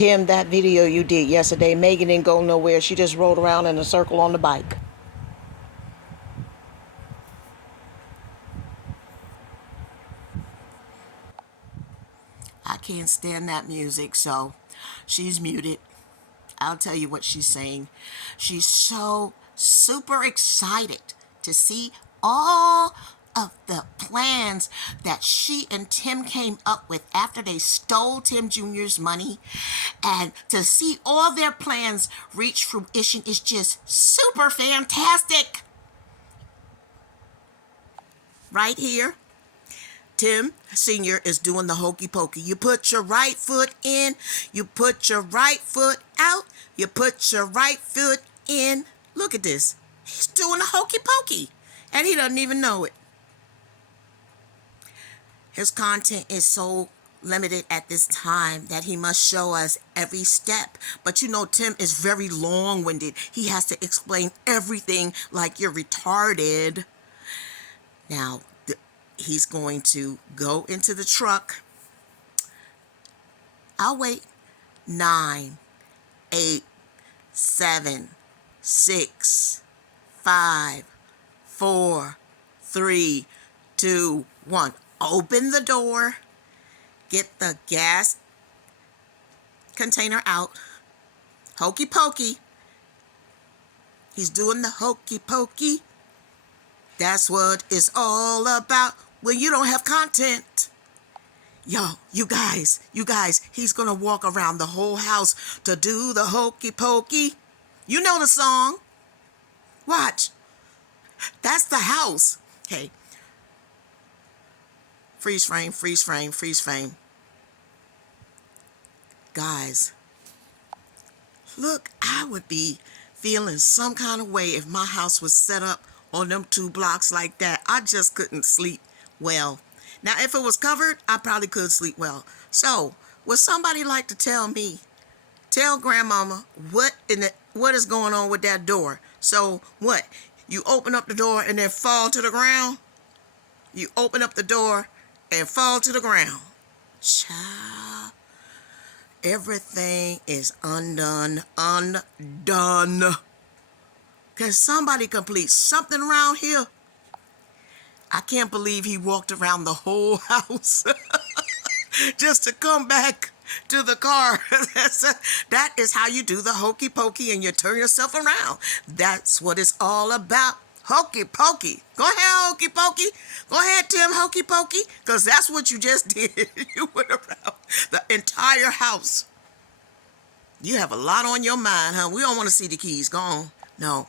Him, that video you did yesterday, Megan didn't go nowhere. She just rode around in a circle on the bike. I can't stand that music, so she's muted. I'll tell you what she's saying. She's so super excited to see all of the plans that she and Tim came up with after they stole Tim Jr.'s money. And to see all their plans reach fruition is just super fantastic. Right here, Tim Sr. is doing the hokey pokey. You put your right foot in, you put your right foot out, you put your right foot in. Look at this. He's doing the hokey pokey, and he doesn't even know it. His content is so limited at this time that he must show us every step. But you know, Tim is very long-winded. He has to explain everything like you're retarded. Now, he's going to go into the truck. I'll wait. 9, 8, 7, 6, 5, 4, 3, 2, 1. Open the door. Get the gas container out. Hokey pokey. He's doing the hokey pokey. That's what it's all about when you don't have content. Yo, you guys, he's gonna walk around the whole house to do the hokey pokey. You know the song. Watch. That's the house. Okay. Freeze frame, freeze frame, freeze frame. Guys, look, I would be feeling some kind of way if my house was set up on them 2 blocks like that. I just couldn't sleep well. Now, if it was covered, I probably could sleep well. So, would somebody like to tell grandmama what is going on with that door? So, what? You open up the door and then fall to the ground? You open up the door and fall to the ground. Child, everything is undone. Can somebody complete something around here? I can't believe he walked around the whole house just to come back to the car. That is how you do the hokey pokey, and you turn yourself around. That's what it's all about. Hokey pokey. Go ahead, hokey pokey. Go ahead, Tim, hokey pokey. Because that's what you just did. You went around the entire house. You have a lot on your mind, huh? We don't want to see the keys. Go on. No,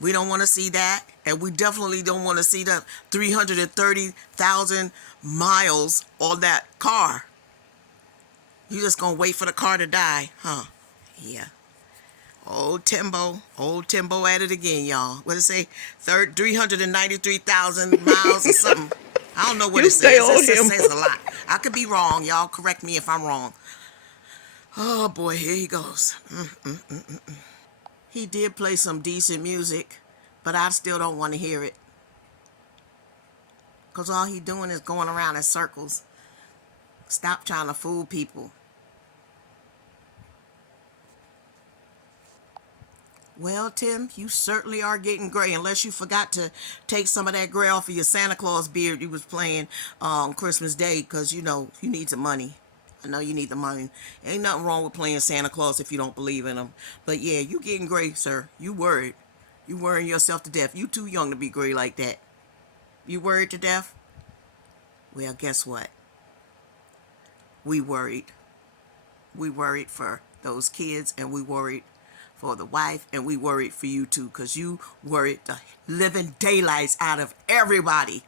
we don't want to see that. And we definitely don't want to see the 330,000 miles on that car. You just going to wait for the car to die, huh? Yeah. Old Timbo at it again, y'all. What did it say? 393,000 miles or something. I don't know what it says. It says a lot. I could be wrong, y'all. Correct me if I'm wrong. Oh boy, here he goes. He did play some decent music, but I still don't want to hear it. Because all he doing is going around in circles. Stop trying to fool people. Well, Tim, you certainly are getting gray, unless you forgot to take some of that gray off of your Santa Claus beard you was playing on Christmas Day, because, you know, you need the money. I know you need the money. Ain't nothing wrong with playing Santa Claus if you don't believe in him. But yeah, you getting gray, sir. You worried. You worrying yourself to death. You too young to be gray like that. You worried to death? Well, guess what? We worried. We worried for those kids, and we worried for the wife, and we worried for you too, because you worried the living daylights out of everybody.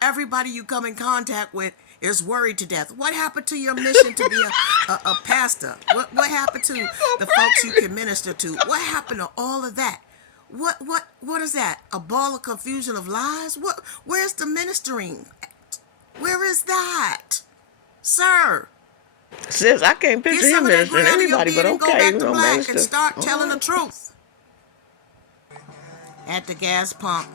Everybody you come in contact with is worried to death. What happened to your mission to be a pastor? What happened to the folks you can minister to? What happened to all of that? What is that? A ball of confusion of lies? Where's the ministering? Where is that, sir? Sis, I can't picture him ministering anybody, but okay, we're going to minister. And start telling the truth. At the gas pump,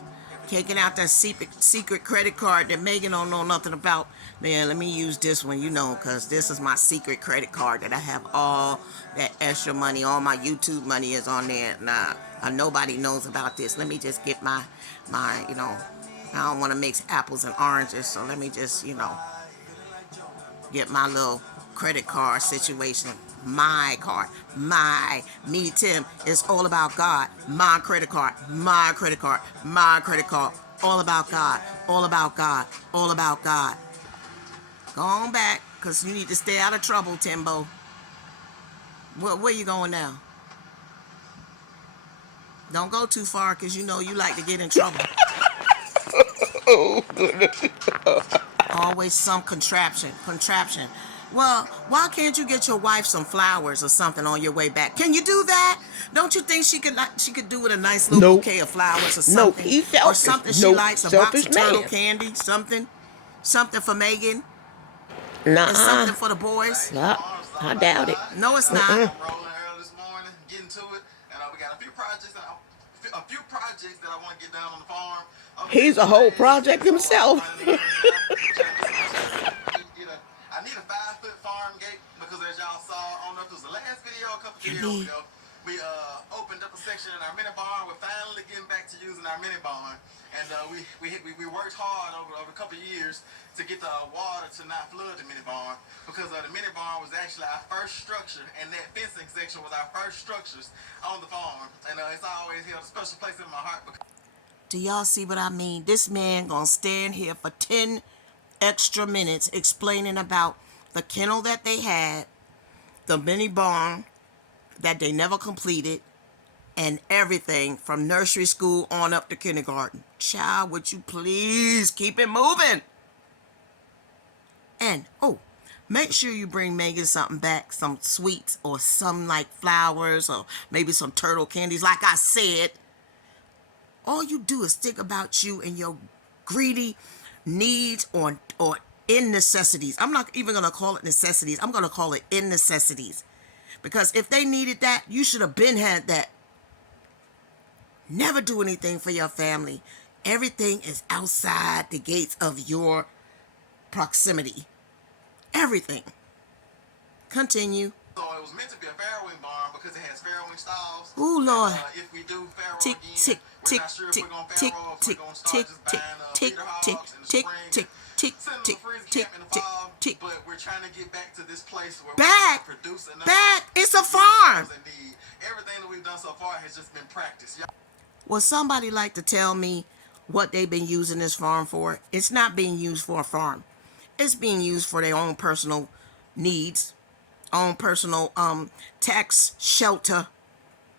taking out that secret credit card that Megan don't know nothing about. Man, let me use this one, because this is my secret credit card that I have all that extra money. All my YouTube money is on there. Nah, nobody knows about this. Let me just get my, I don't want to mix apples and oranges, so let me just, get my little credit card situation. My card, me, Tim. It's all about God. My credit card, my credit card, my credit card. All about God, all about God, all about God. Go on back, because you need to stay out of trouble, Timbo. Where you going now? Don't go too far, because you like to get in trouble. Oh, goodness. Always some contraption. Well, why can't you get your wife some flowers or something on your way back? Can you do that? Don't you think she could do with a nice little bouquet of flowers or something? He's selfish. Or something she likes, a box of turtle man. candy, something for Megan, Nuh-uh. and something for the boys. No, I doubt it. No, it's not. Rolling early this morning, getting to it, and we got a few projects that I want to get done on the farm. He's a whole project himself. I need a 5-foot farm gate because, as y'all saw, I don't know if it was the last video or a couple videos ago, we opened up a section in our mini barn. We're finally getting back to using our mini barn, and we worked hard over a couple of years to get the water to not flood the mini barn, because the mini barn was actually our first structure, and that fencing section was our first structures on the farm, and it's always held a special place in my heart. Do y'all see what I mean? This man gonna stand here for 10 extra minutes explaining about the kennel that they had, the mini barn that they never completed, and everything from nursery school on up to kindergarten. Child, would you please keep it moving? And, make sure you bring Megan something back, some sweets or some like flowers or maybe some turtle candies. Like I said, all you do is think about you and your greedy needs or in necessities. I'm not even going to call it necessities. I'm going to call it in necessities. Because if they needed that, you should have been had that. Never do anything for your family. Everything is outside the gates of your proximity. Everything. Continue. So it was meant to be a farrowing barn because it has farrowing stalls. Ooh, Lord. If we do farrow Tick, again, tick, we're tick, not sure if tick, we're going to tick, farrow, if tick, we're going to tick, start just tick, buying tick, feeder tick, hogs in the tick, spring, tick, tick, send them tick, to freeze tick, camp in the tick, fall, tick. but we're trying to get back to this place where Back, we produce enough. back. It's a farm. Indeed. Everything that we've done so far has just been practice. Would somebody like to tell me what they've been using this farm for? It's not being used for a farm. It's being used for their own personal needs, own personal tax shelter.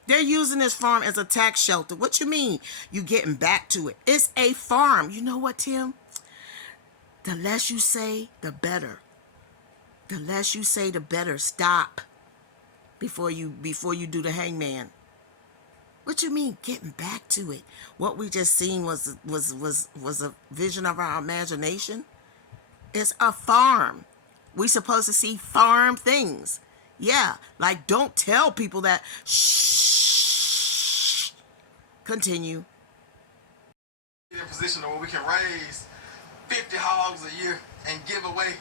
They're using this farm as a tax shelter. What you mean? You getting back to it. It's a farm. You know what, Tim? The less you say, the better. The less you say, the better. Stop before you do the hangman. What you mean getting back to it? What we just seen was a vision of our imagination. It's a farm. We supposed to see farm things. Yeah, like don't tell people that. Shh. Continue. In a position where we can raise 50 hogs a year and give away,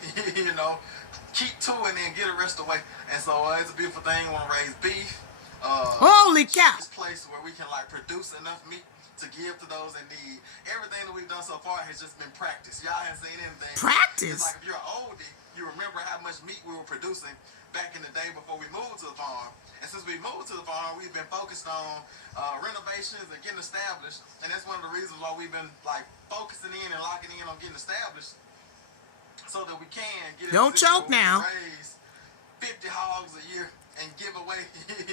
keep 2 and then get the rest away. And so it's a beautiful thing. We want to raise beef. Holy cow! This place where we can produce enough meat to give to those in need. Everything that we've done so far has just been practice. Y'all haven't seen anything. Practice? It's like if you're oldie, you remember how much meat we were producing back in the day before we moved to the farm. And since we moved to the farm, we've been focused on renovations and getting established. And that's one of the reasons why we've been focusing in and locking in on getting established, so that we can get. Don't choke now. Raise 50 hogs a year and give away.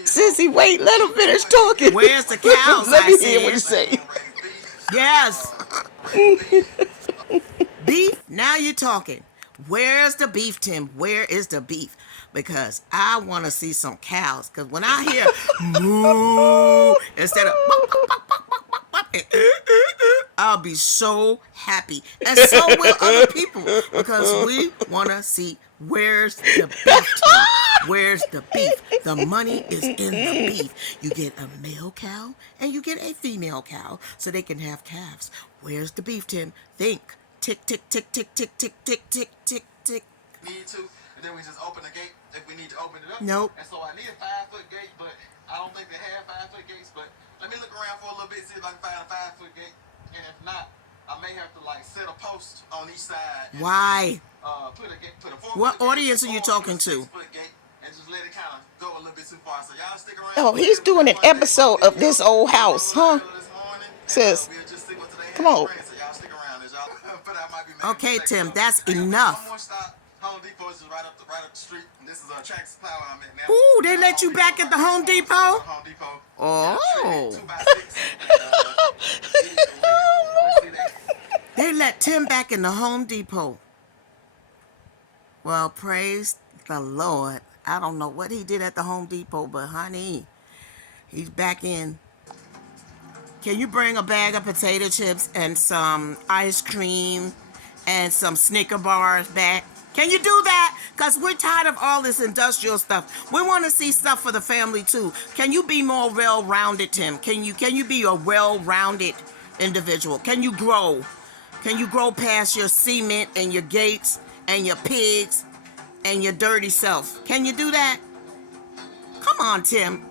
Sissy, wait, let him finish talking. Where's the cows? Let I me hear what he said. say. Yes. Beef. Now you're talking. Where's the beef, Tim? Where is the beef? Because I want to see some cows. Because when I hear moo instead of I'll be so happy. And so will other people. Because we want to see where's the beef, Tim? Where's the beef? The money is in the beef. You get a male cow and you get a female cow so they can have calves. Where's the beef, Tim? Think. Tick, tick, tick, tick, tick, tick, tick, tick, tick, tick. Need to, and then we just open the gate if we need to open it up. Nope. And so I need a 5-foot gate, but I don't think they have 5-foot gates. But let me look around for a little bit, see if I can find a 5-foot gate. And if not, I may have to like set a post on each side. Why? Put a 4-foot What gate, audience are you talking to? 6-foot gate, and just let it kind of go a little bit too far. So y'all stick around. Oh, he's doing an episode of This Old House, huh? Sis, come on. Okay, Tim, that's enough. One more stop. Home Depot is just right up the street. And this is a Track Supply where I'm at now. Ooh, they let you back at the Home Depot? Home Depot. Oh. 2x6. They let Tim back in the Home Depot. Well, praise the Lord. I don't know what he did at the Home Depot, but honey, he's back in. Can you bring a bag of potato chips and some ice cream and some Snicker bars back? Can you do that? Because we're tired of all this industrial stuff. We want to see stuff for the family too. Can you be more well-rounded, Tim? Can you be a well-rounded individual? Can you grow? Can you grow past your cement and your gates and your pigs and your dirty self? Can you do that? Come on, Tim.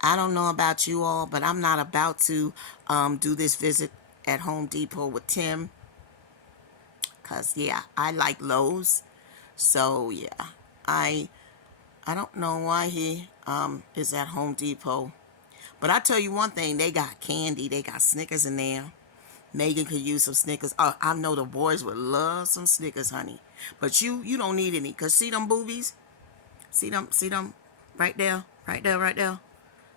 I don't know about you all, but I'm not about to do this visit at Home Depot with Tim. Because, yeah, I like Lowe's. So, yeah, I don't know why he is at Home Depot. But I tell you one thing, they got candy. They got Snickers in there. Megan could use some Snickers. Oh, I know the boys would love some Snickers, honey. But you don't need any. Because see them boobies? See them right there? Right there, right there.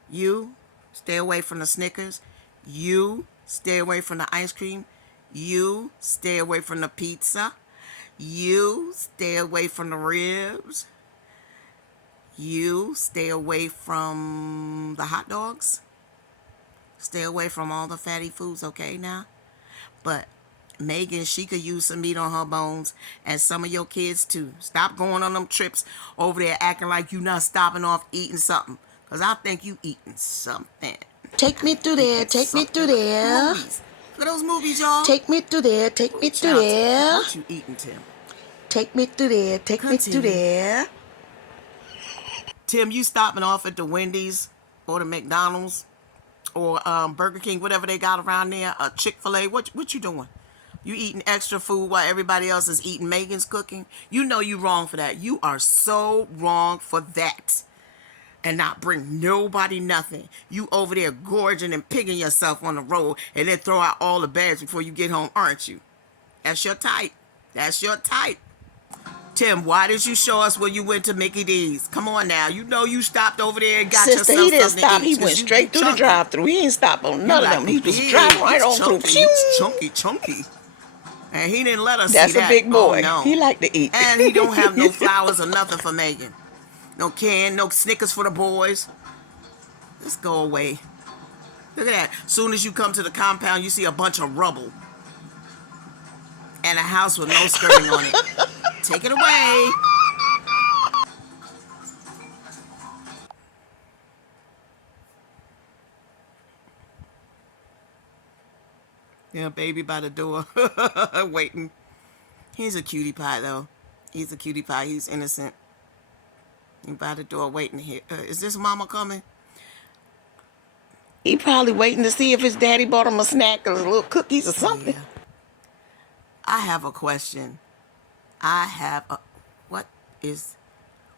You stay away from the Snickers. You stay away from the ice cream. You stay away from the pizza. You stay away from the ribs. You stay away from the hot dogs. Stay away from all the fatty foods, okay now? But Megan, she could use some meat on her bones, and some of your kids too. Stop going on them trips over there acting like you not stopping off eating something. Because I think you eating something. Take me through there. Take me through there. Movies. Look at those movies, y'all. Take me through there. Take me through there. What you eating, Tim? Take me through there. Take me through there. Tim, you stopping off at the Wendy's or the McDonald's or Burger King, whatever they got around there, Chick-fil-A. What you doing? You eating extra food while everybody else is eating Megan's cooking? You know you wrong for that. You are so wrong for that. And not bring nobody nothing. You over there gorging and pigging yourself on the road and then throw out all the bags before you get home, aren't you? That's your type. That's your type. Tim, why did you show us when you went to Mickey D's? Come on now. You know you stopped over there and got Sister, yourself he didn't something to stop. eat. He went straight through the drive-thru. He ain't stop on none of them. He was driving right on through. He's chunky. And he didn't let us see that. That's a big boy. Oh, no. He like to eat. And he don't have no flowers or nothing for Megan. No no Snickers for the boys. Let's go away. Look at that. Soon as you come to the compound, you see a bunch of rubble. And a house with no skirting on it. Take it away. Yeah, baby by the door. Waiting. He's a cutie pie, though. He's a cutie pie. He's innocent. He by the door waiting here. Is this mama coming? He probably waiting to see if his daddy bought him a snack or little cookies or something. Yeah. I have a question. What is...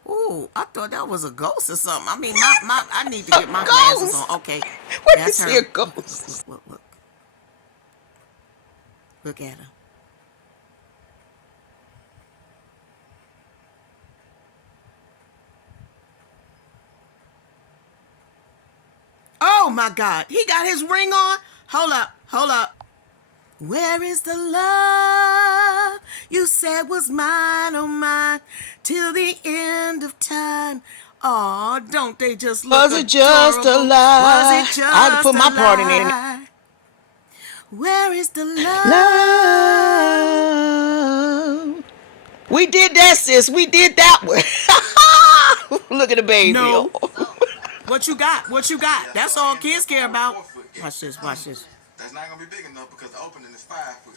Ooh, I thought that was a ghost or something. I mean, I need to get my glasses on. Okay. What That's is her. he, a ghost? Look. Look at her. Oh my God, he got his ring on? Hold up. Where is the love you said was mine, oh mine, till the end of time? Oh, don't they just look Was it just a lie? Was it just I had to put my part in it. lie? Where is the love? We did that, sis. We did that one. Look at the baby. No. Oh. What you got? What you got? Yeah, That's so I all ended kids up care going with about. 4-foot gate. Watch this. Watch this. That's not gonna be big enough because the opening is 5 foot.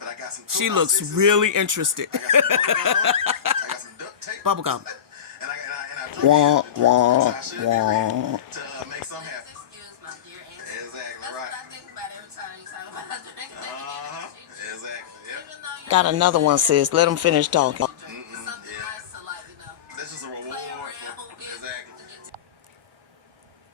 But I got some She 2x6s. looks really interested. I got some bubble gum. I got some duct tape. Bubble gum. And I drew Wah, it. wah, So I should be wah. ready to make some happen. Excuse my dear auntie. Exactly That's right. what I think about every time you talk about drinking. Exactly. Yep. Even though you Got another one, sis. Let them finish talking. something nice to like, This is a reward for exactly.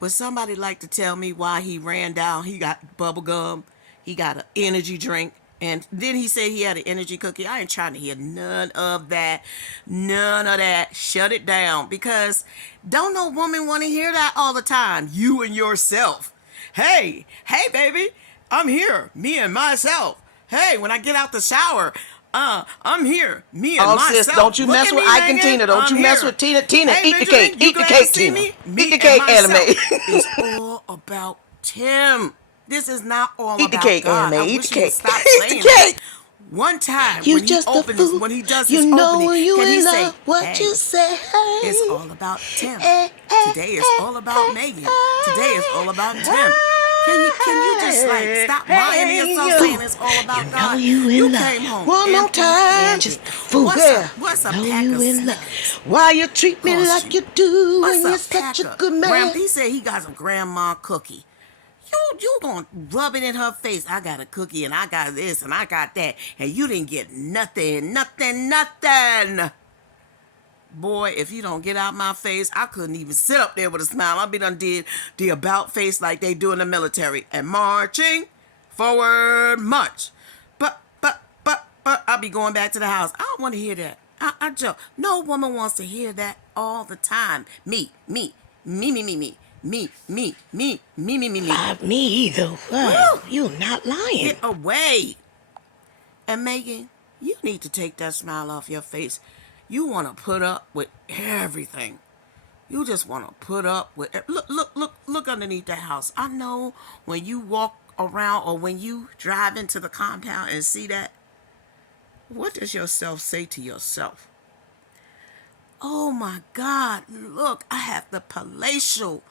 Would somebody like to tell me why he ran down? He got bubble gum, he got an energy drink, and then he said he had an energy cookie. I ain't trying to hear none of that. None of that. Shut it down. Because don't no woman want to hear that all the time. You and yourself. Hey, baby, I'm here. Me and myself. Hey, when I get out the shower, I'm here. Me and myself. Sis, don't you Look mess at with me, Ike and Megan. Tina. Don't I'm you mess here. with Tina. Tina, Hey, eat the Benjamin, cake. you Eat the glad cake, to see Tina. me? Eat Me the and cake, myself. anime. It's all about Tim. This is not all Eat the about cake, God. anime. I Eat wish the he would cake. stop Eat saying the that. cake. One time You when he just a opens, fool. when he does You his know opening, when you can he in say, love what "Hey, you say." it's all about Tim. Eh, Today is all about Megan. Today is all about Tim." Can you just like stop lying to yourself saying it's all about God? You in You love. came home One more time. empty-handed. Just a fool. What's a know pack you of in love. Snickers Why you treat me cost like you? you do What's when you're a such a pack of good man? He said he got some grandma cookie. You gonna rub it in her face. I got a cookie and I got this and I got that. And you didn't get nothing. Boy, if you don't get out my face, I couldn't even sit up there with a smile. I'll be done did the about face like they do in the military. And marching forward march. But, I'll be going back to the house. I don't want to hear that. I joke. No woman wants to hear that all the time. Me. Me. Not me either. Wow, you're not lying. Get away. And Megan, you need to take that smile off your face. You want to put up with everything. You just want to put up with look underneath the house. I know when you walk around or when you drive into the compound and see that, what does yourself say to yourself? Oh my God, look, I have the palatial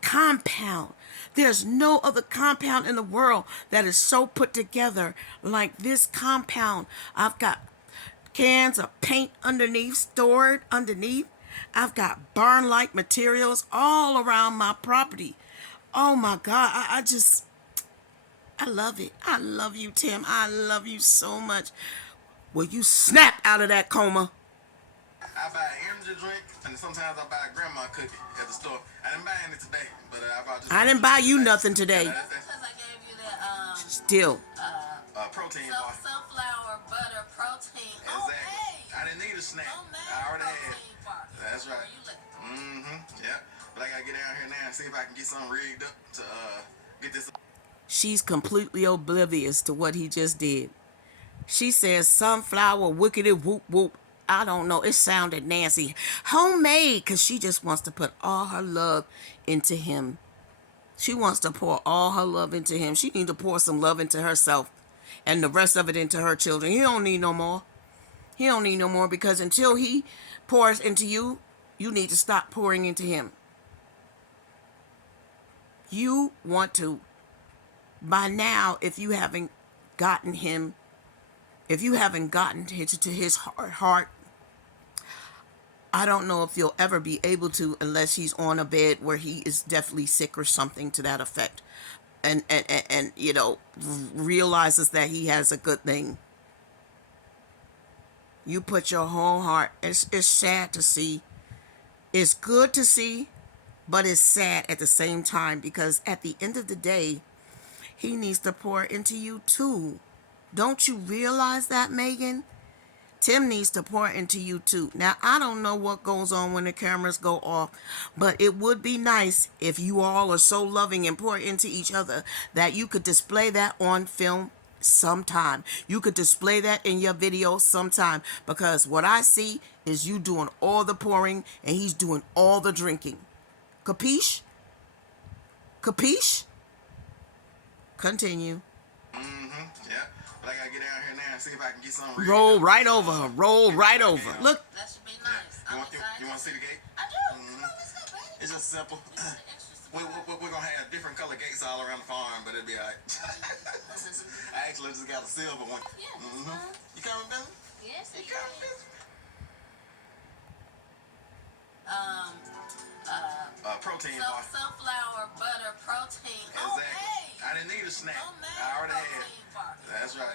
compound. There's no other compound in the world that is so put together like this compound. I've got cans of paint underneath, stored underneath. I've got barn-like materials all around my property. Oh my God, I love it. I love you, Tim. I love you so much. Will you snap out of that coma? I buy an energy drink, and sometimes I buy a grandma cookie at the store. I didn't buy any today, but I bought just. I didn't buy you nothing today. because I gave you that Still. Protein bar. sunflower butter protein. Oh, Exactly. hey. I didn't need a snack. Oh, man. I already had. Protein bar. That's right. Where you looking? Yeah. But I gotta get down here now and see if I can get something rigged up to get this. She's completely oblivious to what he just did. She says sunflower wickedy whoop whoop. I don't know. It sounded Nancy. Homemade, because she just wants to put all her love into him. She wants to pour all her love into him. She needs to pour some love into herself and the rest of it into her children. He don't need no more. He don't need no more because until he pours into you, you need to stop pouring into him. You want to, by now, if you haven't gotten him, if you haven't gotten to his heart, I don't know if you'll ever be able to unless he's on a bed where he is definitely sick or something to that effect. And you know, realizes that he has a good thing. You put your whole heart. It's sad to see. It's good to see, but it's sad at the same time because at the end of the day, he needs to pour into you too. Don't you realize that, Megan? Tim needs to pour into you too. Now, I don't know what goes on when the cameras go off, but it would be nice if you all are so loving and pour into each other that you could display that on film sometime. You could display that in your video sometime because what I see is you doing all the pouring and he's doing all the drinking. Capiche? Capiche? Continue. Yeah. But I gotta get down here now and see if I can get some. Roll right over her. Roll right over. Look. That should be nice. You want to see the gate? I do. Come on, let's go, baby. It's just simple. We're We're gonna have different color gates all around the farm, but it'll be alright. I actually just got a silver one. Yeah, You coming, Billy? yes, You coming, Billy? Protein bar. Sunflower butter protein. Exactly. I didn't need a snack. I already had. That's right.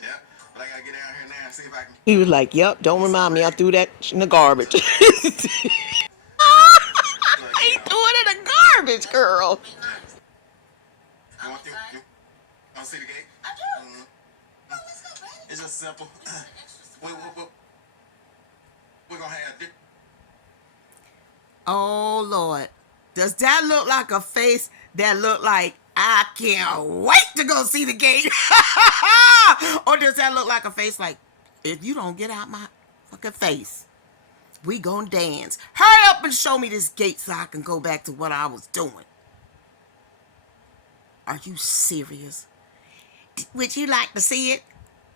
Yep. But I gotta get down here now and see if I can. He was like, yep, don't remind me, I threw that in the garbage. He threw it in the garbage, girl. You want to see the gate? I do. Oh, let's go, baby. It's just simple. We're gonna have different. Oh, Lord. Does that look like a face that look like, I can't wait to go see the gate? Or does that look like a face like, if you don't get out my fucking face, we gonna dance. Hurry up and show me this gate so I can go back to what I was doing. Are you serious? Would you like to see it?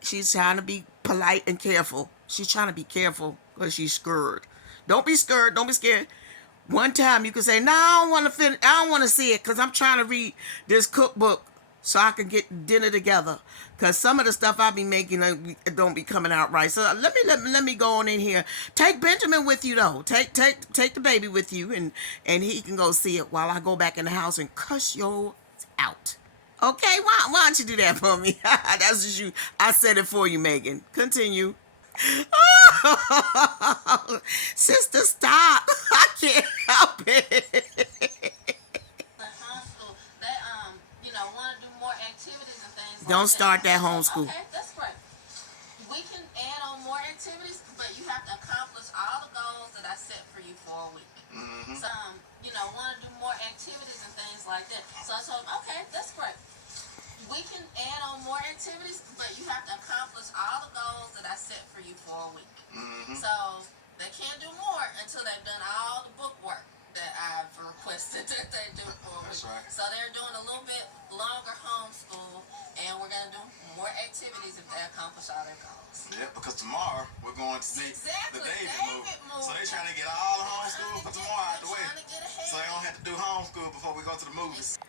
She's trying to be polite and careful. She's trying to be careful because she's scared. Don't be scared. Don't be scared. One time you can say, no, I don't want to finish. I don't want to see it because I'm trying to read this cookbook so I can get dinner together. Because some of the stuff I be making don't be coming out right. So let me go on in here. Take Benjamin with you though. Take the baby with you, and he can go see it while I go back in the house and cuss your out. Okay, why don't you do that for me? That's just you. I said it for you, Megan. Continue. Oh, sister, stop. I can't help it. The homeschool, they want to do more activities and things. Don't like start that that. homeschool. Okay, that's great. We can add on more activities, but you have to accomplish all the goals that I set for you for a week. So, want to do more activities and things like that. So I told them, okay, that's great. We can add on more activities, but you have to accomplish all the goals that I set for you for a week. So they can't do more until they've done all the book work that I've requested that they do for a week. Right. So they're doing a little bit longer homeschool, and we're going to do more activities if they accomplish all their goals. Yeah, because tomorrow we're going to see Exactly. the David David movie. So movie. they're trying to get all the homeschool for tomorrow out the way. Trying to get ahead. So they don't have to do homeschool before we go to the movies.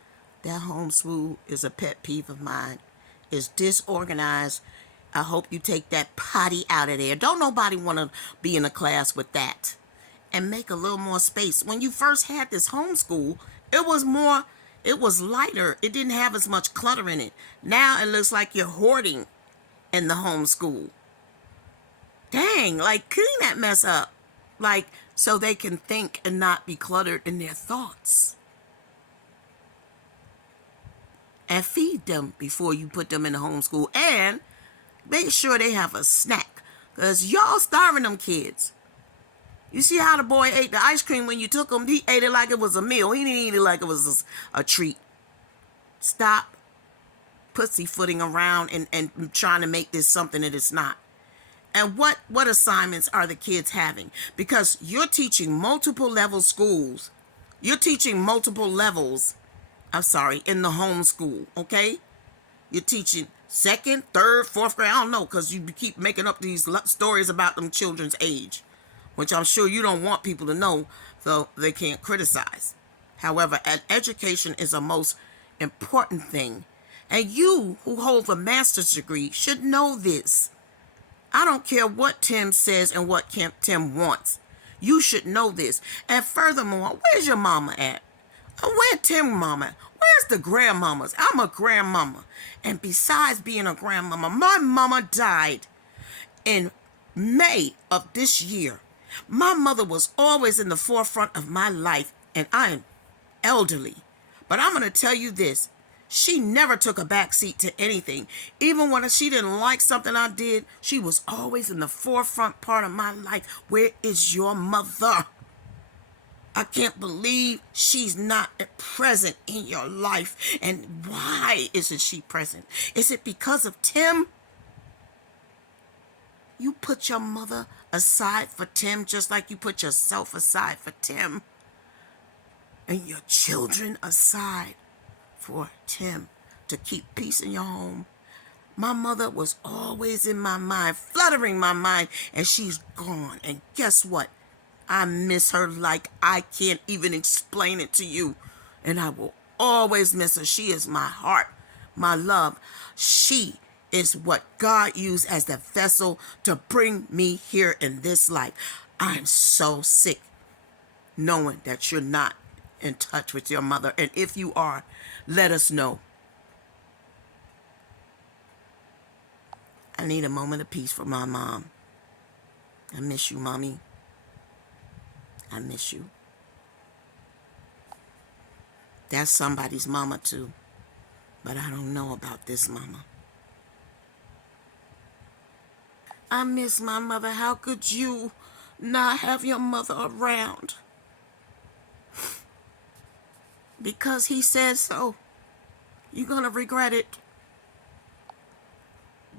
That homeschool is a pet peeve of mine. It's disorganized. I hope you take that potty out of there. Don't nobody want to be in a class with that. And make a little more space. When you first had this homeschool, it was lighter. It didn't have as much clutter in it. Now it looks like you're hoarding in the homeschool. Dang, like clean that mess up. Like so they can think and not be cluttered in their thoughts. And feed them before you put them in the homeschool. And make sure they have a snack. Because y'all starving them kids. You see how the boy ate the ice cream when you took him? He ate it like it was a meal. He didn't eat it like it was a treat. Stop pussyfooting around and trying to make this something that it's not. And what assignments are the kids having? Because you're teaching multiple level schools. You're teaching multiple levels. In the homeschool, okay? You're teaching second, third, fourth grade. I don't know, because you keep making up these stories about them children's age, which I'm sure you don't want people to know, so they can't criticize. However, education is the most important thing. And you, who hold a master's degree, should know this. I don't care what Tim says and what Tim wants. You should know this. And furthermore, where's your mama at? Where's Tim mama? Where's the grandmamas? I'm a grandmama. And besides being a grandmama, my mama died in May of this year. My mother was always in the forefront of my life, and I am elderly. But I'm going to tell you this. She never took a back seat to anything. Even when she didn't like something I did, she was always in the forefront part of my life. Where is your mother? I can't believe she's not present in your life. And why isn't she present? Is it because of Tim? You put your mother aside for Tim just like you put yourself aside for Tim. And your children aside for Tim to keep peace in your home. My mother was always in my mind, fluttering my mind, and she's gone. And guess what? I miss her like I can't even explain it to you. And I will always miss her. She is my heart, my love. She is what God used as the vessel to bring me here in this life. I'm so sick knowing that you're not in touch with your mother. And if you are, let us know. I need a moment of peace for my mom. I miss you, Mommy. I miss you. That's somebody's mama too. But I don't know about this mama. I miss my mother. How could you not have your mother around? Because he said so. You're going to regret it.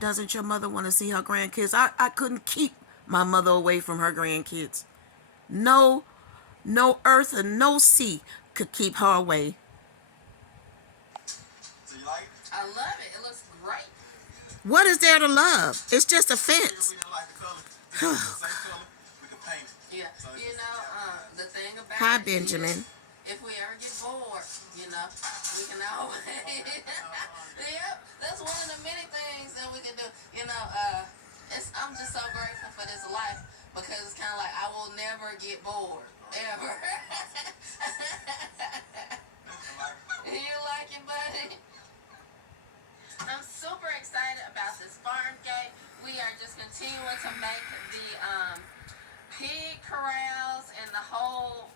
Doesn't your mother want to see her grandkids? I couldn't keep my mother away from her grandkids. No earth and no sea could keep her away. So you like it? I love it. It looks great. What is there to love? It's just a If fence. we didn't like the color, it's the same color, we can paint it. Yeah. So it's You just- know, the thing about Hi, it Benjamin. is, if we ever get bored, you know, we can always. Yep, that's one of the many things that we can do. You know, I'm just so grateful for this life because it's kind of like I will never get bored ever. You like it, buddy? I'm super excited about this farm gate. We are just continuing to make the pig corrals and the whole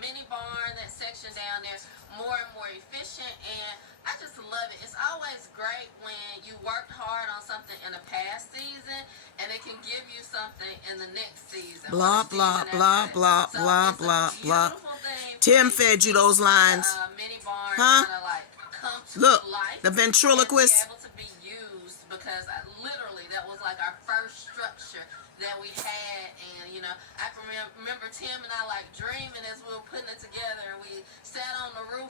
mini barn, that section down there, more and more efficient, and I just love it. It's always great when you worked hard on something in the past season and it can give you something in the next season. Blah, or the blah, season blah, after that. blah, So blah, it's a blah, blah. beautiful thing Tim when fed you those lines. the mini barn Huh? kind of like come to Look, life. the ventriloquist. And be able to be used because literally that was like our first structure that we had, and you know I can remember Tim and I like dreaming as we were putting it together, and we sat on the roof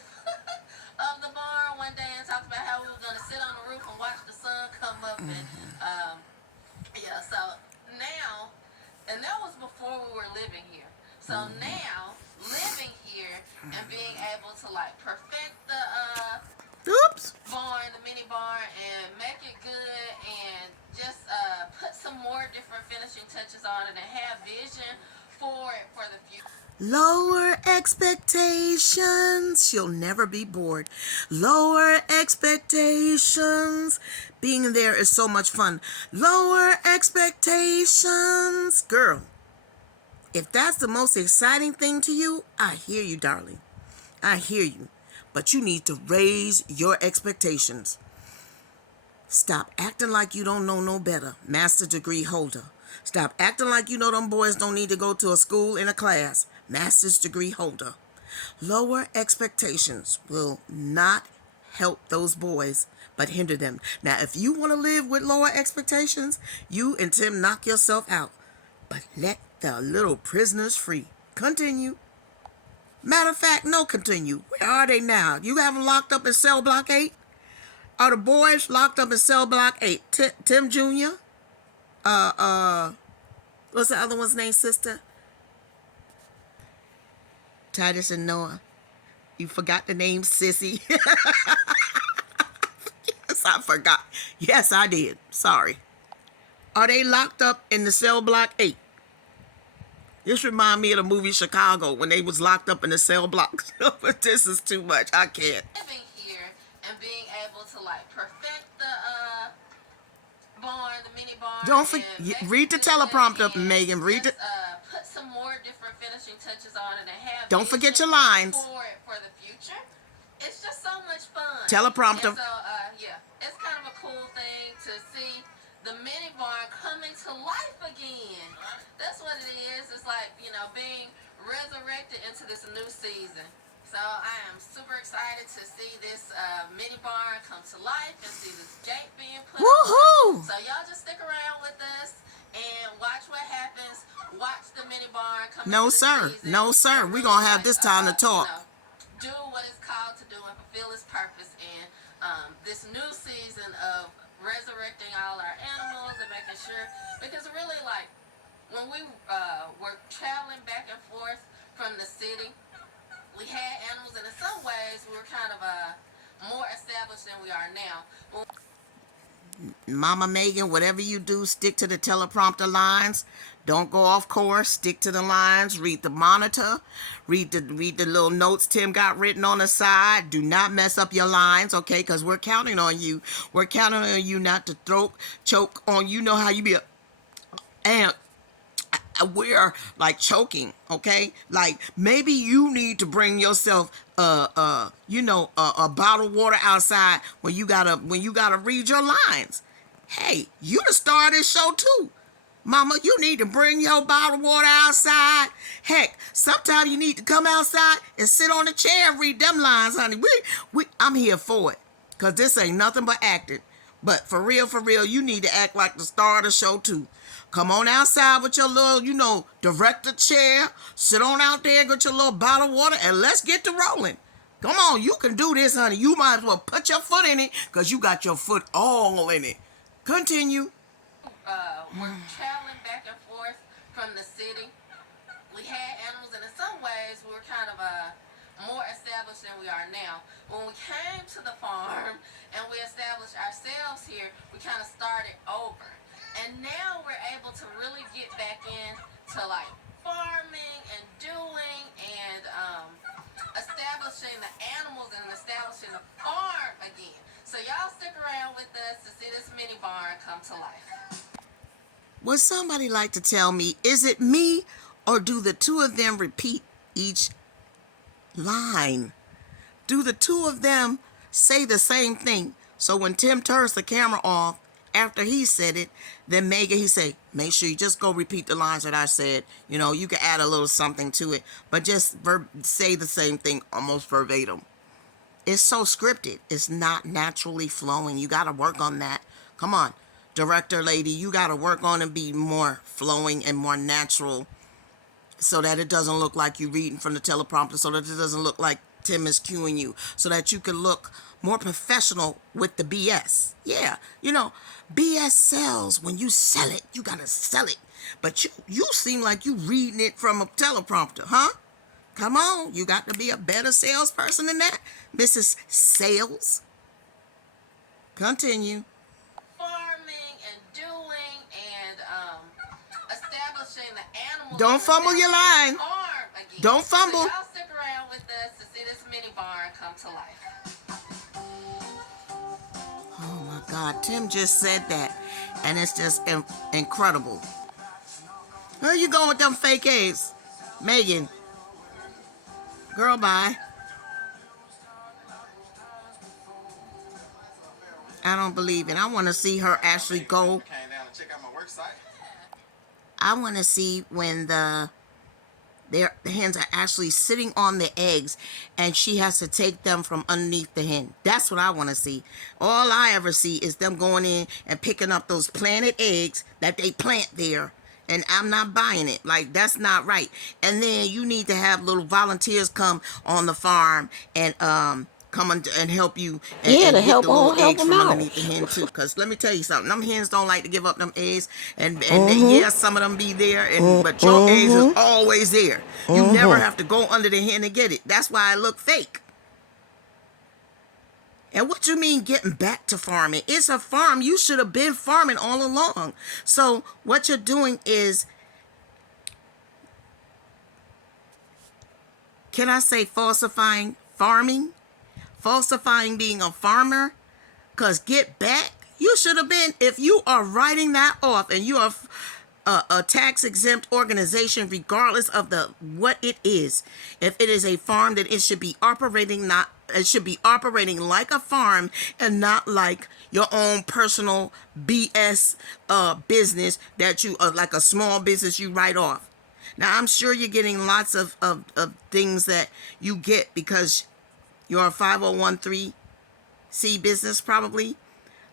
of the barn one day and talked about how we were going to sit on the roof and watch the sun come up, and yeah, so now, and that was before we were living here. So now living here and being able to like perfect the Oops. barn, the mini barn, and make it good, and just put some more different finishing touches on it, and have vision for it for the future. Lower expectations. You'll never be bored. Lower expectations. Being there is so much fun. Lower expectations. Girl, if that's the most exciting thing to you, I hear you, darling. I hear you. But you need to raise your expectations. Stop acting like you don't know no better, master's degree holder. Stop acting like you know them boys don't need to go to a school in a class, master's degree holder. Lower expectations will not help those boys, but hinder them. Now, if you want to live with lower expectations, you and Tim knock yourself out. But let the little prisoners free. Continue. Matter of fact, no, continue. Where are they now? You have them locked up in cell block 8? Are the boys locked up in cell block 8? Tim Jr.? What's the other one's name, sister? Titus and Noah. You forgot the name, sissy. Yes, I forgot. Yes, I did. Sorry. Are they locked up in the cell block 8? This remind me of the movie Chicago when they was locked up in the cell blocks. But this is too much. I can't. Living here and being able to like perfect the barn, the mini barn. Don't and forget. make Read the it good, teleprompter, and Megan. Read just, it. put some more different finishing touches on it and have. Don't forget vision your lines. for it for the future. It's just so much fun. Teleprompter. And so yeah, it's kind of a cool thing to see the mini barn coming to life again. That's what it is. It's like, you know, being resurrected into this new season. So I am super excited to see this mini barn come to life and see this gate being put Woohoo! on. So y'all just stick around with us and watch what happens. Watch the mini barn come No, into the sir. season. No, sir. And We really, gonna have like, this time to talk. You know, do what it's called to do and fulfill its purpose in this new season of resurrecting all our animals and making sure, because really, like, when we were traveling back and forth from the city, we had animals, and in some ways we were kind of more established than we are now. Mama Megan, whatever you do, stick to the teleprompter lines. Don't go off course. Stick to the lines. Read the monitor. Read the little notes Tim got written on the side. Do not mess up your lines, okay? Because we're counting on you. We're counting on you not to choke on. You know how you be a ant. We're like choking, okay? Like maybe you need to bring yourself a bottle of water outside when you gotta read your lines. Hey, you the star of this show too. Mama, you need to bring your bottle of water outside. Heck, sometimes you need to come outside and sit on the chair and read them lines, honey. I'm here for it. Cause this ain't nothing but acting. But for real, you need to act like the star of the show too. Come on outside with your little, director chair. Sit on out there, get your little bottle of water, and let's get to rolling. Come on, you can do this, honey. You might as well put your foot in it, because you got your foot all in it. Continue. We're traveling back and forth from the city. We had animals, and in some ways we were kind of more established than we are now. When we came to the farm and we established ourselves here, we kind of started over. And now we're able to really get back into like farming and doing and establishing the animals and establishing the farm again. So y'all stick around with us to see this mini barn come to life. Would somebody like to tell me, is it me or do the two of them repeat each line? Do the two of them say the same thing? So when Tim turns the camera off, after he said it, then Megan, he say, make sure you just go repeat the lines that I said. You can add a little something to it, but just say the same thing almost verbatim. It's so scripted. It's not naturally flowing. You got to work on that. Come on, director lady, you got to work on and be more flowing and more natural so that it doesn't look like you're reading from the teleprompter, so that it doesn't look like Tim is cueing you, so that you can look more professional with the BS. Yeah, BS sells. When you sell it, you gotta sell it. But you seem like you reading it from a teleprompter, huh? Come on, you got to be a better salesperson than that, Mrs. Sales. Continue. Farming and doing and establishing the animals. Don't fumble your line. Farm again. Don't fumble. So y'all stick around with us to see this mini barn come to life. Oh my God, Tim just said that, and it's just incredible. Where you going with them fake eggs, Megan? Girl, bye. I don't believe it. I want to see her actually go. Came down to check out my work site. I want to see when the hens are actually sitting on the eggs and she has to take them from underneath the hen. That's what I want to see. All I ever see is them going in and picking up those planted eggs that they plant there. And I'm not buying it. Like, that's not right. And then you need to have little volunteers come on the farm and come and help you and, Yeah, and to get help the little on, help eggs them from out. underneath the hen too. Because let me tell you something, them hens don't like to give up them eggs. And yeah, some of them be there, but your eggs is always there. You never have to go under the hen to get it. That's why it look fake. And what you mean getting back to farming? It's a farm. You should have been farming all along. So what you're doing is, can I say falsifying farming? Falsifying being a farmer? Because get back, you should have been, if you are writing that off and you are a tax exempt organization, regardless of what it is, if it is a farm, then it should be operating like a farm and not like your own personal BS business that you like a small business you write off. Now, I'm sure you're getting lots of things that you get because you're a 501(c) business, probably.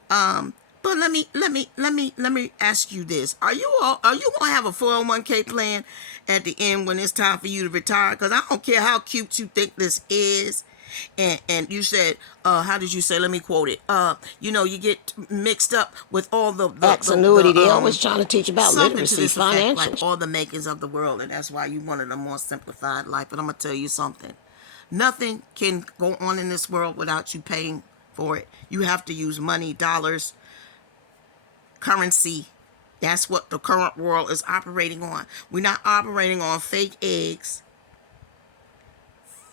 But let me ask you this: Are you gonna have a 401(k) plan at the end when it's time for you to retire? Because I don't care how cute you think this is. And you said, how did you say? Let me quote it. You get mixed up with all Tax annuity. They always trying to teach about something to literacy, this effect, like financial. all the makings of the world, and that's why you wanted a more simplified life. But I'm gonna tell you something. Nothing can go on in this world without you paying for it. You have to use money, dollars, currency. That's what the current world is operating on. We're not operating on fake eggs,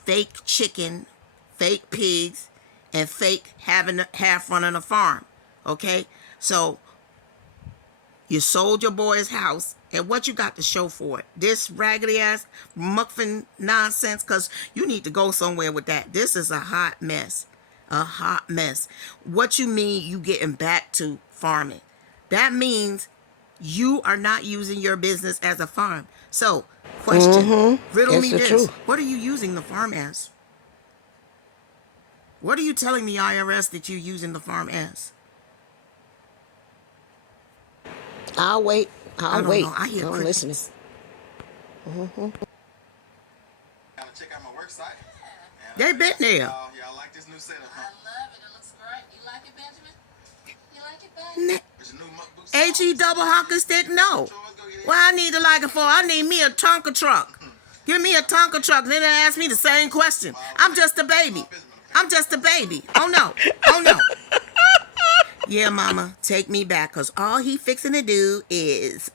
fake chicken, fake pigs, and fake having half running a farm. Okay? So you sold your boy's house, and what you got to show for it? This raggedy ass muffin nonsense, because you need to go somewhere with that. This is a hot mess. A hot mess. What you mean you getting back to farming? That means you are not using your business as a farm. So, question, riddle That's me the this. truth. What are you using the farm as? What are you telling the IRS that you're using the farm as? I'll wait. I I'll don't wait. know. I hear I'm listening. crickets. Kind of check out my work site. And, They been there. y'all like this new setup, I huh? love it. It looks great. You like it, Benjamin? You like it, baby? There's a new muck boots. AG double hockey stick? No. What I need to like it for? I need me a Tonka truck. Give me a Tonka truck. Then they ask me the same question. I'm just a baby. I'm just a baby. Oh no. Oh no. Yeah, mama, take me back, because all he fixing to do is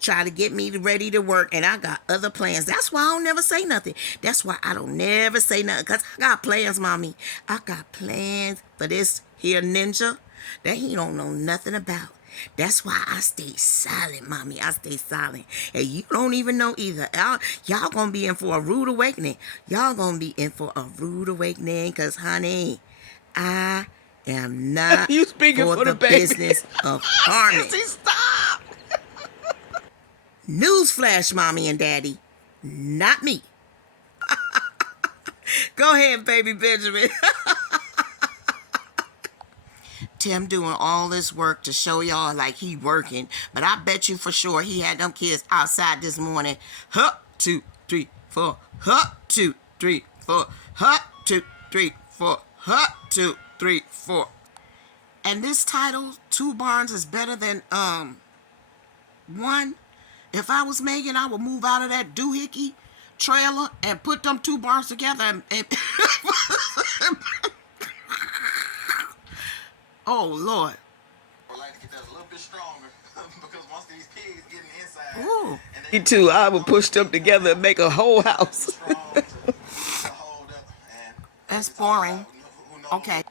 try to get me ready to work, and I got other plans. That's why I don't never say nothing. That's why I don't never say nothing, because I got plans, mommy. I got plans for this here ninja that he don't know nothing about. That's why I stay silent, mommy. I stay silent. And you don't even know either. Y'all gonna be in for a rude awakening. Y'all gonna be in for a rude awakening, because, honey, I am not You speaking for for the the baby. business of farming. Sissy, stop. Newsflash, mommy and daddy, not me. Go ahead, baby Benjamin. Tim doing all this work to show y'all like he working, but I bet you for sure he had them kids outside this morning. Hup, 2, 3, 4. Hup, 2, 3, 4. Hup, 2, 3, 4. Hup, 2, 3, 4. And this title, Two Barns is better than one. If I was Megan, I would move out of that doohickey trailer and put them two barns together and oh Lord. I like to get that a little bit stronger because once these pigs get in the inside, Ooh. and Me too. I would push them together and make a whole house. strong to hold up, and That's we talk boring. about who knows Okay.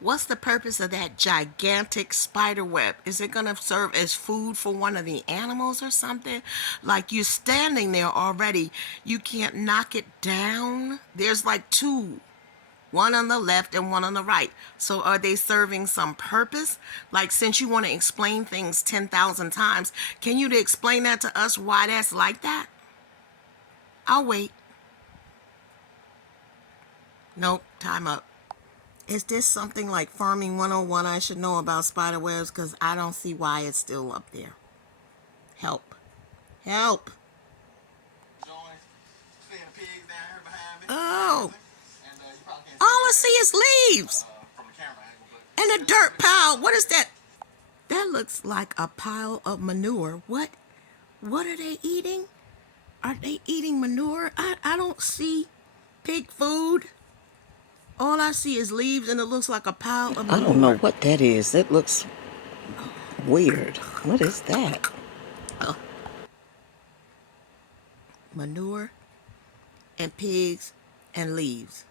What's the purpose of that gigantic spider web? Is it going to serve as food for one of the animals or something? Like, you're standing there already. You can't knock it down. There's like two. One on the left and one on the right. So are they serving some purpose? Like, since you want to explain things 10,000 times, can you explain that to us why that's like that? I'll wait. Nope, time up. Is this something like Farming 101 I should know about spider webs? Because I don't see why it's still up there. Help. Help. join seeing the pigs down here behind me. Oh. And you probably can't All I see is leaves. from the camera angle, but And a dirt pile. What is that? That looks like a pile of manure. What are they eating? Are they eating manure? I don't see pig food. All I see is leaves, and it looks like a pile of manure. I don't know what that is. That looks weird. What is that? Manure and pigs and leaves.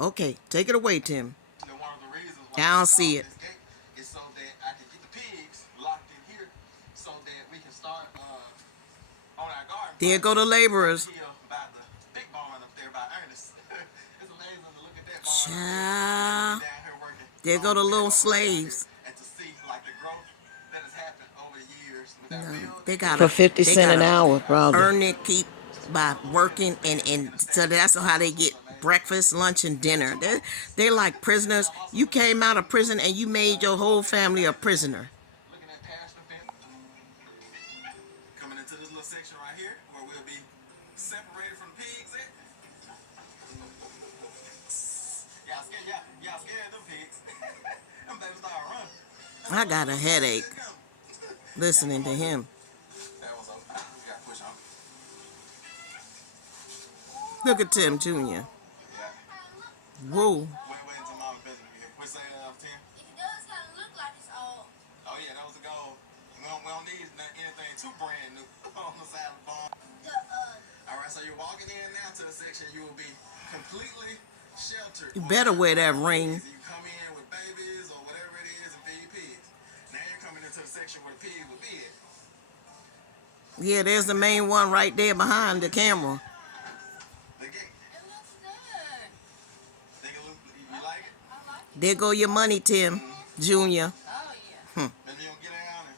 Okay, take it away, Tim. one of the reasons I why don't we see installed it. this gate is so that I can get the pigs locked in here, so that we can start on our garden. There go the laborers. Here by the big barn up there by Ernest. It's amazing to look at that barn Child. down here working. There go the little slaves. And to see like the growth that has happened over the years with that No, field. they got For 50 cents an hour, probably. earn their keep by working, and so that's how they get breakfast, lunch, and dinner. They like prisoners. You came out of prison and you made your whole family a prisoner. Looking at pasture fence. Coming into this little section right here where we'll be separated from the pigs at. Y'all scared of them pigs. Them babies start running. I got a headache listening to him. That was over. You gotta push on. Look at Tim Jr. Yeah. Whoa. Wait until mama visit again. What say, Tim? It does kind of look like it's old. Oh yeah, that was the goal. We don't need anything too brand new on the side of the farm. All right, so you're walking in now to the section. You will be completely sheltered. You better wear that ring. You come in with babies or whatever it is and feed pigs. Now you're coming into the section where the pigs will be at. Yeah, there's the main one right there behind the camera. The gate. It looks good. Think it look, you like it? I like it. There go your money, Tim Jr. Oh, yeah. Maybe you don't get down and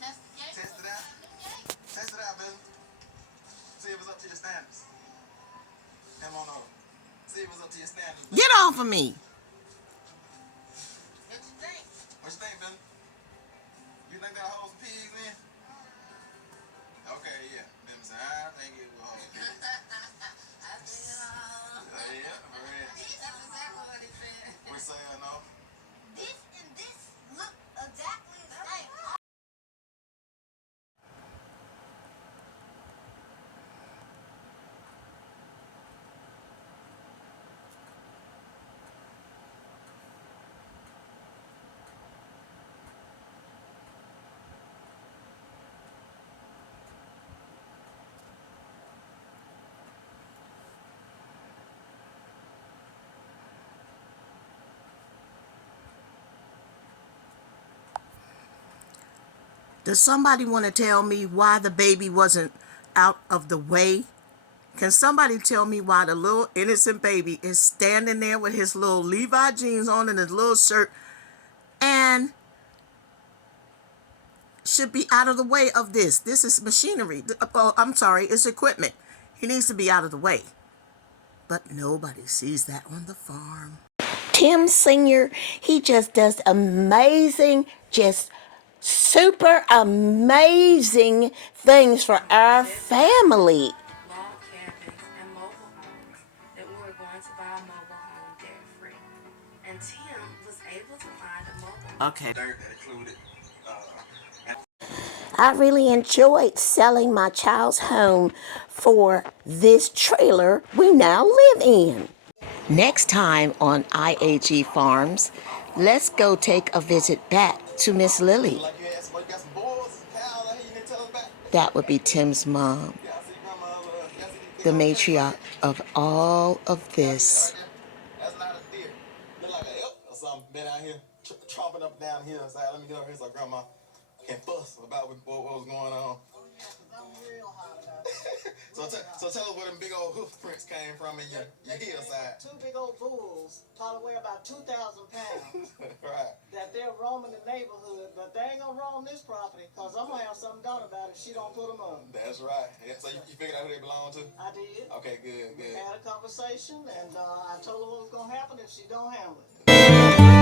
Test the gate. test it out. Test it out, baby. See if it's up to your standards. Come on over. See if it's up to your standards. Baby. Get off of me. What you think? What you think, Ben? You think that'll hold some pigs in? Okay, yeah. Ben said, I think it will hold pigs. I think Yeah, for real. that's exactly what he said. We say, no. This and this look exactly the same. Does somebody want to tell me why the baby wasn't out of the way? Can somebody tell me why the little innocent baby is standing there with his little Levi jeans on and his little shirt and should be out of the way of this? This is machinery. Oh, I'm sorry, it's equipment. He needs to be out of the way. But nobody sees that on the farm. Tim Sr., he just does amazing, just super amazing things for our family. Log cabins and mobile homes that we were going to buy a mobile home debt free. And Tim was able to find a mobile home. Okay. Dirt that included. I really enjoyed selling my child's home for this trailer we now live in. Next time on IAG Farms, let's go take a visit back to Miss Lily. Like you had some, you got some boys, cows out here you didn't tell us about. That would be Tim's mom, Yeah, I see grandma's, yeah, I see the matriarch of all of this. That's not a deer. Look like an elk or something. Been out here tromping up and down the hillside. Let me get over here so grandma can fuss about what was going on. So tell us where them big old hoof prints came from in your hillside. Two big old bulls, probably weigh about 2,000 pounds, Right. that they're roaming the neighborhood, but they ain't gonna roam this property, because I'm gonna have something done about it if she don't put them up. That's right. Yeah, so you figured out who they belong to? I did. Okay, good, We good. had a conversation, and I told her what was gonna happen if she don't handle it.